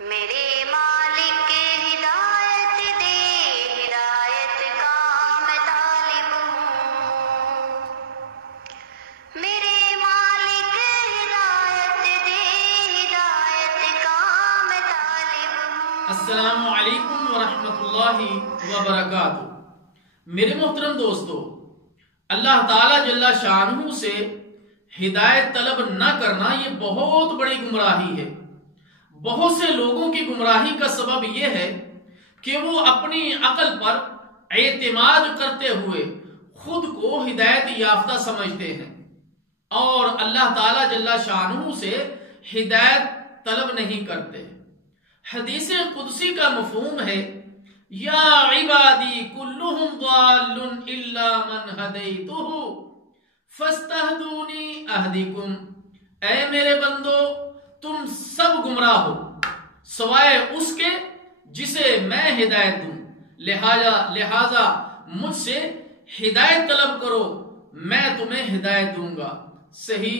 میرے مالک ہدایت دے، ہدایت کا میں طالب ہوں۔ میرے مالک ہدایت دے، ہدایت کا میں طالب ہوں۔ السلام علیکم ورحمۃ اللہ وبرکاتہ۔ میرے محترم دوستو، اللہ تعالی جل شانہ سے ہدایت طلب نہ کرنا یہ بہت بڑی گمراہی ہے۔ بہت سے لوگوں کی گمراہی کا سبب یہ ہے کہ وہ اپنی عقل پر اعتماد کرتے ہوئے خود کو ہدایت یافتہ سمجھتے ہیں اور اللہ تعالی جل شانہ سے ہدایت طلب نہیں کرتے۔ حدیث قدسی کا مفہوم ہے یا عبادی کلہم ضال الا من ہدیتہ فاستہدونی اہدکم، اے میرے بندو تم سب گمراہ ہو سوائے اس کے جسے میں ہدایت دوں، لہذا مجھ سے ہدایت طلب کرو، میں تمہیں ہدایت دوں گا۔ صحیح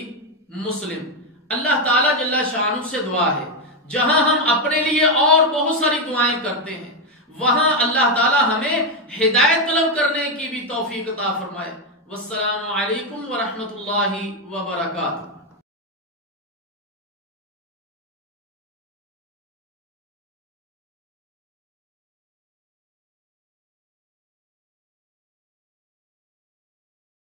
مسلم۔ اللہ تعالی جل شانہ سے دعا ہے، جہاں ہم اپنے لیے اور بہت ساری دعائیں کرتے ہیں وہاں اللہ تعالی ہمیں ہدایت طلب کرنے کی بھی توفیق عطا فرمائے۔ والسلام علیکم ورحمۃ اللہ وبرکاتہ۔